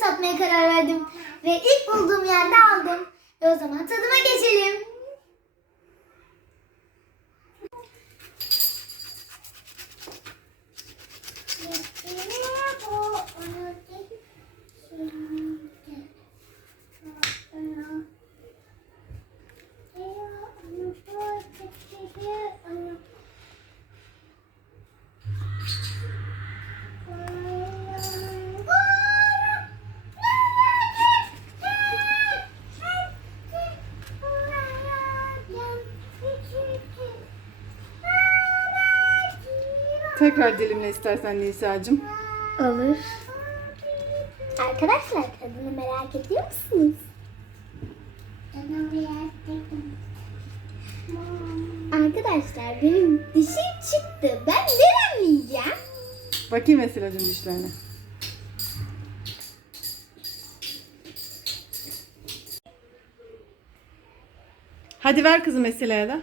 tatmaya karar verdim. Ve ilk bulduğum yerde aldım. Ve o zaman tadıma geçelim. Tekrar dilimle istersen Nisa'cığım. Olur. Arkadaşlar tadını merak ediyor musunuz? Arkadaşlar benim dişim çıktı. Ben nerem yiyeceğim? Bakayım Esra'cığım dişlerine. Hadi ver kızım Esra'ya da.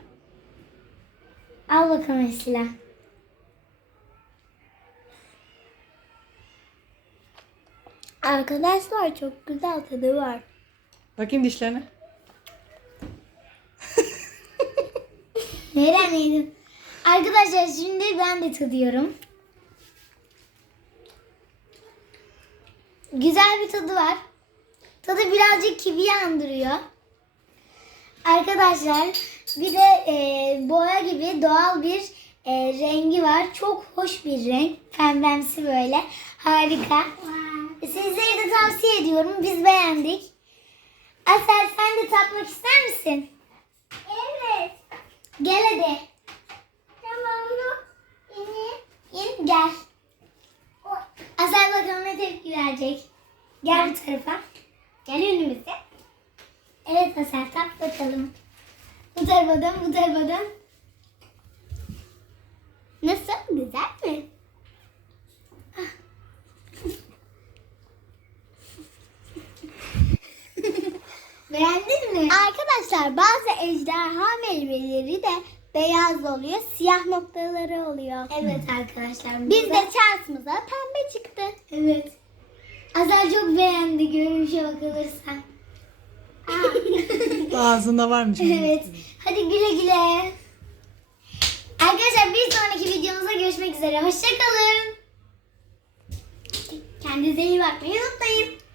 Al bakalım Esila. Arkadaşlar çok güzel tadı var. Bakayım dişlerine. Nerem yedim? Arkadaşlar şimdi ben de tadıyorum. Güzel bir tadı var. Tadı birazcık kivi andırıyor. Arkadaşlar bir de e, boya gibi doğal bir e, rengi var. Çok hoş bir renk. Pembemsi böyle. Harika. Sizlere de tavsiye ediyorum. Biz beğendik. Asel sen de tatmak ister misin? Evet. Gel hadi. Tamam. İn. İn gel. Asel bakalım ne tepki verecek. Gel bu tarafa. Gel önümüze. Evet Asel tat bakalım. Bu tarafa dön, bu tarafa dön. Nasıl? Güzel mi? Beğendin mi? Arkadaşlar bazı ejderha meyveleri de beyaz oluyor, siyah noktaları oluyor. Evet arkadaşlar. Biz de şansımıza pembe çıktı. Evet. Azar çok beğendi görünüşe bakılırsa. Ağzında varmış. evet. Hadi güle güle. Arkadaşlar bir sonraki videomuzda görüşmek üzere. Hoşçakalın. Kendinize iyi bakmayı unutmayın.